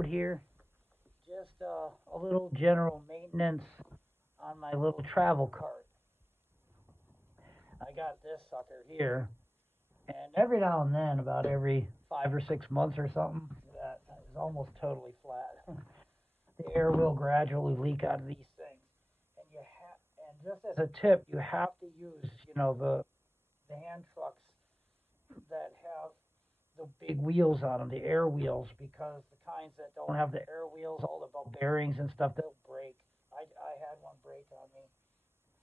note here, just a little general maintenance on my little travel cart. I got this sucker here, and every now and then, about every 5 or 6 months or something, that is almost totally flat. The air will gradually leak out of these things, and and just as a tip, you have to use, the hand trucks that have the big wheels on them, the air wheels, because the kinds that don't have the air wheels, all the ball bearings and stuff, they'll break. I had one break on me,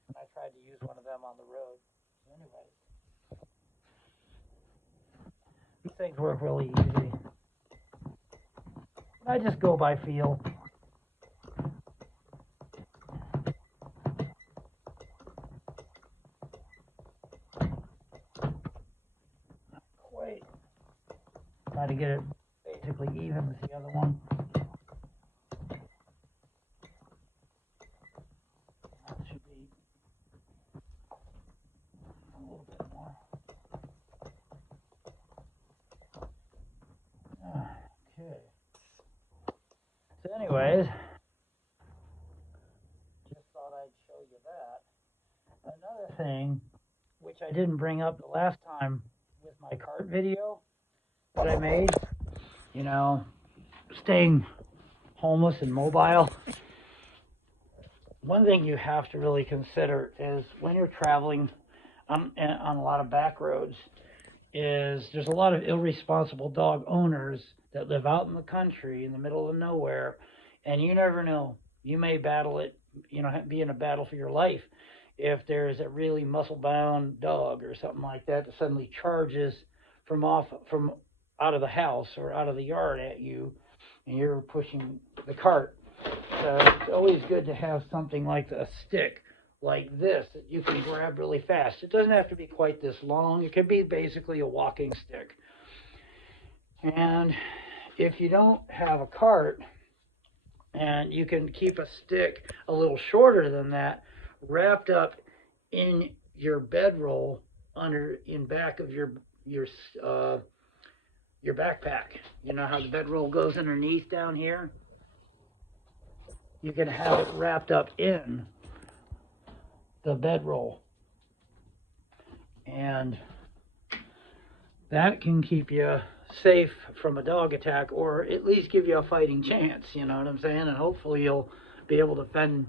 and I tried to use one of them on the road. So anyways, these things work really easy. I just go by feel. Quite. Try to get it basically even with the other one. That should be a little bit more. Okay. So anyways, just thought I'd show you that. Another thing, which I didn't bring up the last time with my cart video that I made, you know, staying homeless and mobile. One thing you have to really consider is when you're traveling on a lot of back roads, is there's a lot of irresponsible dog owners that live out in the country in the middle of nowhere, and you never know. You may battle it, be in a battle for your life if there's a really muscle-bound dog or something like that that suddenly charges from out of the house or out of the yard at you, and you're pushing the cart. So it's always good to have something like a stick like this that you can grab really fast. It doesn't have to be quite this long. It could be basically a walking stick. And if you don't have a cart, and you can keep a stick a little shorter than that, wrapped up in your bedroll in back of your backpack. You know how the bedroll goes underneath down here? You can have it wrapped up in the bedroll, and that can keep you safe from a dog attack, or at least give you a fighting chance, you know what I'm saying? And hopefully you'll be able to fend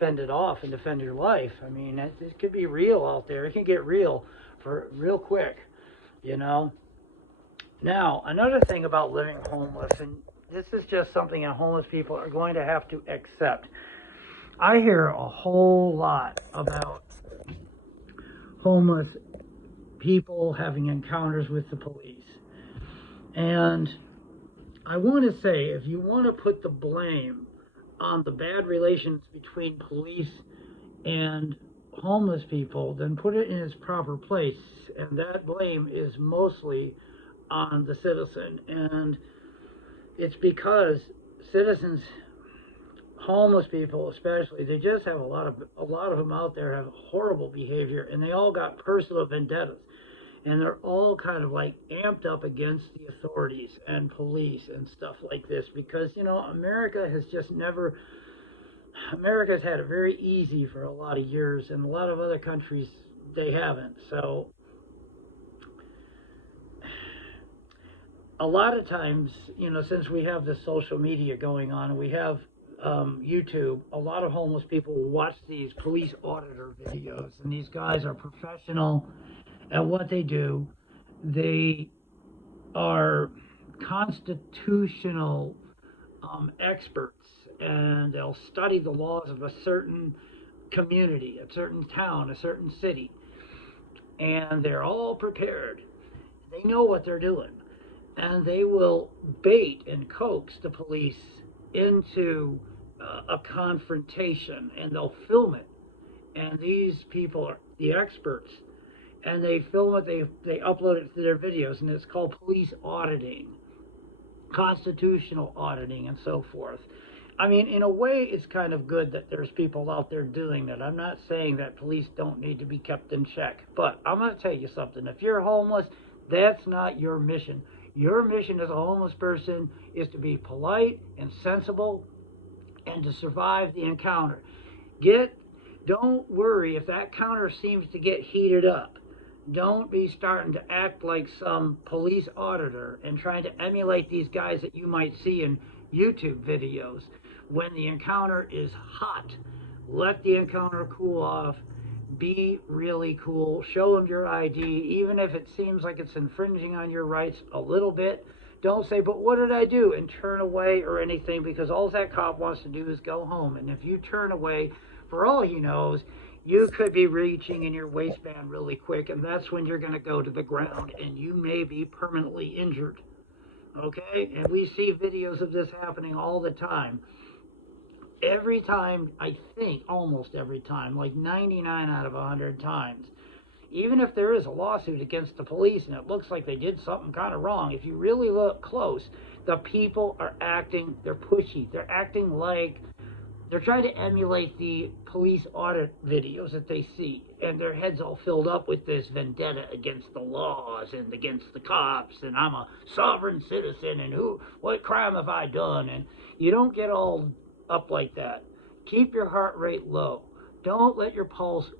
it off and defend your life. I mean, it could be real out there. It can get real real quick, you know. Now, another thing about living homeless, and this is just something that homeless people are going to have to accept. I hear a whole lot about homeless people having encounters with the police. And I want to say, if you want to put the blame on the bad relations between police and homeless people, then put it in its proper place. And that blame is mostly on the citizen. And it's because citizens, homeless people especially, they just have a lot of them out there have horrible behavior, and they all got personal vendettas, and they're all kind of like amped up against the authorities and police and stuff like this, because America's had it very easy for a lot of years, and a lot of other countries they haven't. So a lot of times, since we have this social media going on, and we have YouTube, a lot of homeless people watch these police auditor videos, and these guys are professional at what they do. They are constitutional experts, and they'll study the laws of a certain community, a certain town, a certain city, and they're all prepared. They know what they're doing, and they will bait and coax the police into a confrontation, and they'll film it. And these people are the experts, and they film it, they upload it to their videos, and it's called police auditing, constitutional auditing, and so forth. I mean, in a way, it's kind of good that there's people out there doing that. I'm not saying that police don't need to be kept in check, but I'm going to tell you something. If you're homeless, that's not your mission. Your mission as a homeless person is to be polite and sensible and to survive the encounter. Don't worry if that counter seems to get heated up. Don't be starting to act like some police auditor and trying to emulate these guys that you might see in YouTube videos. When the encounter is hot, let the encounter cool off. Be really cool. Show them your ID, even if it seems like it's infringing on your rights a little bit. Don't say, but what did I do? And turn away or anything, because all that cop wants to do is go home. And if you turn away, for all he knows, you could be reaching in your waistband really quick, and that's when you're going to go to the ground, and you may be permanently injured. Okay? And we see videos of this happening all the time. Every time, I think almost every time, like 99 out of 100 times, even if there is a lawsuit against the police and it looks like they did something kind of wrong, if you really look close, the people are acting, they're pushy, they're acting like they're trying to emulate the police audit videos that they see, and their heads all filled up with this vendetta against the laws and against the cops, and I'm a sovereign citizen, and what crime have I done? And you don't get all up like that. Keep your heart rate low. Don't let your pulse,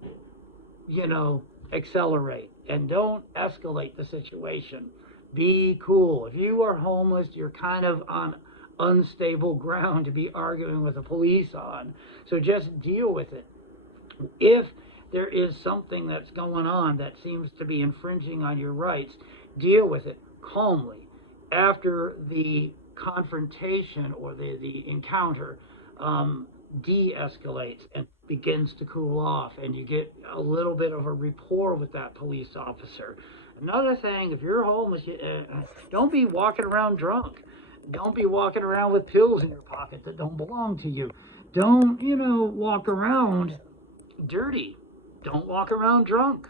accelerate, and don't escalate the situation. Be cool. If you are homeless, you're kind of on unstable ground to be arguing with the police on. So just deal with it. If there is something that's going on that seems to be infringing on your rights, deal with it calmly. After the confrontation or the encounter de-escalates and begins to cool off, and you get a little bit of a rapport with that police officer. Another thing, if you're homeless, don't be walking around drunk. Don't be walking around with pills in your pocket that don't belong to you. Don't, walk around dirty. Don't walk around drunk,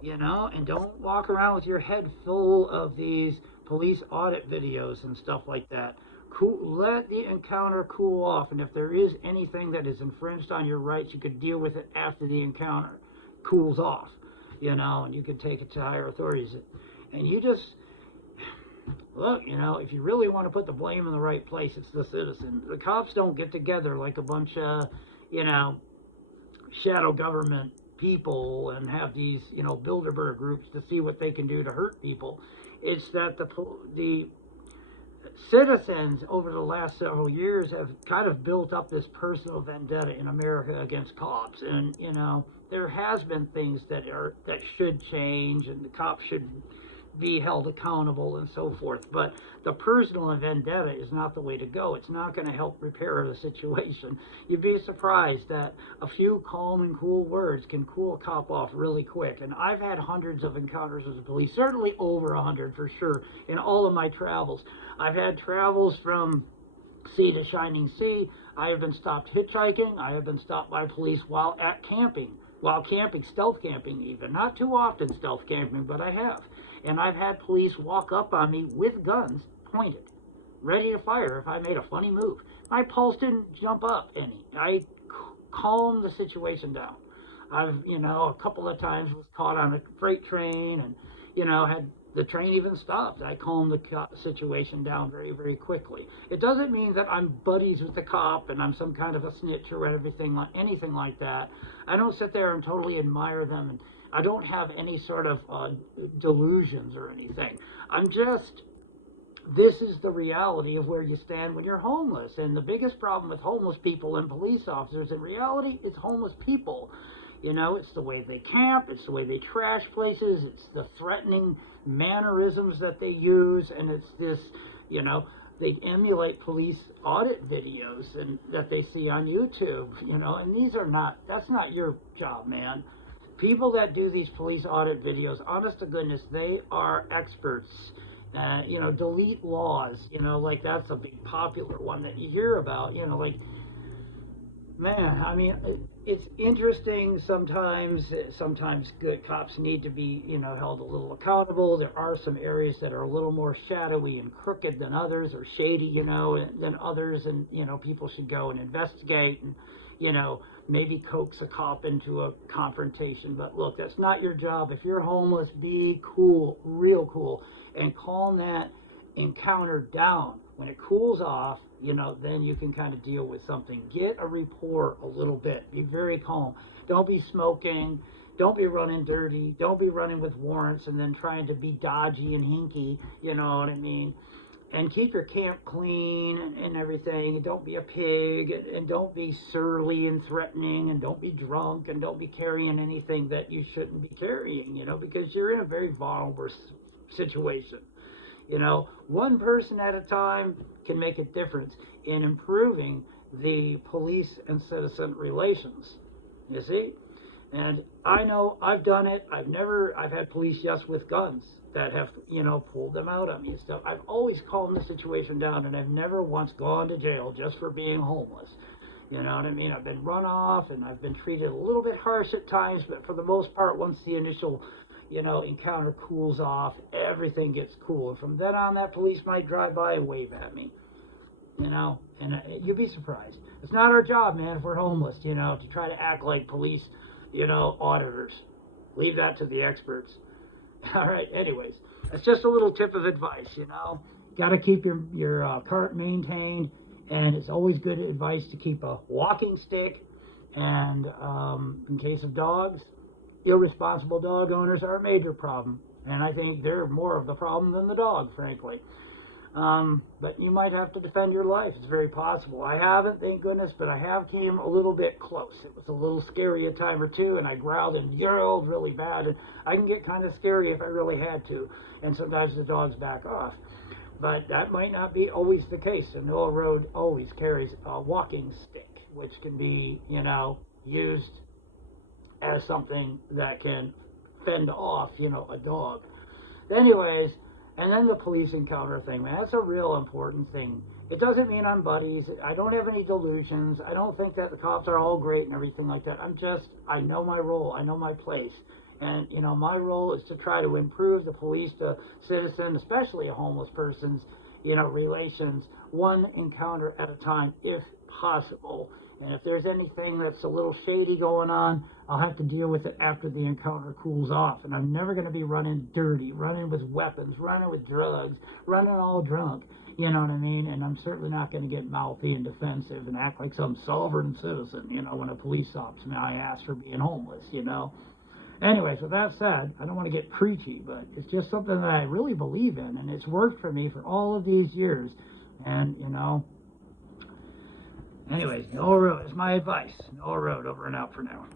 and don't walk around with your head full of these police audit videos and stuff like that. Let the encounter cool off, and if there is anything that is infringed on your rights, you could deal with it after the encounter cools off, and you can take it to higher authorities. And you just look, if you really want to put the blame in the right place, it's the citizen. The cops don't get together like a bunch of, shadow government people and have these, Bilderberg groups to see what they can do to hurt people. It's that the citizens over the last several years have kind of built up this personal vendetta in America against cops. And, there has been things that should change, and the cops should be held accountable and so forth, but the personal vendetta is not the way to go. It's not going to help repair the situation. You'd be surprised that a few calm and cool words can cool a cop off really quick. And I've had hundreds of encounters with the police, certainly over 100 for sure, in all of my travels. I've had travels from sea to shining sea. I have been stopped hitchhiking. I have been stopped by police while camping, stealth camping even. Not too often stealth camping, but I have. And I've had police walk up on me with guns pointed, ready to fire if I made a funny move. My pulse didn't jump up any. I calmed the situation down. I've, a couple of times was caught on a freight train and, had the train even stopped. I calmed the situation down very, very quickly. It doesn't mean that I'm buddies with the cop and I'm some kind of a snitch or anything like that. I don't sit there and totally admire them, and I don't have any sort of delusions or anything. This is the reality of where you stand when you're homeless. And the biggest problem with homeless people and police officers in reality is homeless people. It's the way they camp, it's the way they trash places, it's the threatening mannerisms that they use, and it's this, they emulate police audit videos and that they see on YouTube, and that's not your job, man. People that do these police audit videos, honest to goodness, they are experts. Delete laws, like that's a big popular one that you hear about, man, I mean, it's interesting sometimes. Sometimes good cops need to be, held a little accountable. There are some areas that are a little more shadowy and crooked than others, or shady, than others, and, people should go and investigate and, maybe coax a cop into a confrontation. But look, that's not your job. If you're homeless, be cool, real cool, and calm that encounter down, when it cools off, you know, then you can kind of deal with something. Get a rapport a little bit. Be very calm. Don't be smoking. Don't be running dirty. Don't be running with warrants and then trying to be dodgy and hinky. You know what I mean? And keep your camp clean and everything. And don't be a pig. And don't be surly and threatening. And don't be drunk. And don't be carrying anything that you shouldn't be carrying, you know, because you're in a very vulnerable situation. You know, one person at a time can make a difference in improving the police and citizen relations. You see? And I know I've done it. I've had police, yes, with guns that have, you know, pulled them out on me and stuff. I've always calmed the situation down, and I've never once gone to jail just for being homeless. You know what I mean? I've been run off, and I've been treated a little bit harsh at times, but for the most part, once the initial, you know, encounter cools off, everything gets cool. And from then on, that police might drive by and wave at me. You know, and you'd be surprised. It's not our job, man, if we're homeless, you know, to try to act like police, you know, auditors. Leave that to the experts. All right, anyways, that's just a little tip of advice, you know. Got to keep your cart maintained, and it's always good advice to keep a walking stick. And in case of dogs, irresponsible dog owners are a major problem. And I think they're more of the problem than the dog, frankly. But you might have to defend your life. It's very possible. I haven't, thank goodness, but I have came a little bit close. It was a little scary a time or two, and I growled and yelled really bad, and I can get kind of scary if I really had to, and sometimes the dogs back off. But that might not be always the case. A Noah Road always carries a walking stick, which can be, you know, used as something that can fend off, you know, a dog. Anyways, and then the police encounter thing, man, that's a real important thing. It doesn't mean I'm buddies. I don't have any delusions. I don't think that the cops are all great and everything like that. I know my role. I know my place. And, you know, my role is to try to improve the police to citizen, especially a homeless person's, you know, relations, one encounter at a time, if possible. And if there's anything that's a little shady going on, I'll have to deal with it after the encounter cools off. And I'm never going to be running dirty, running with weapons, running with drugs, running all drunk. You know what I mean? And I'm certainly not going to get mouthy and defensive and act like some sovereign citizen, you know, when a police stops me, I ask for being homeless, you know. Anyways, with that said, I don't want to get preachy, but it's just something that I really believe in, and it's worked for me for all of these years. And, you know, anyways, Noah Road is my advice. Noah Road, over and out for now.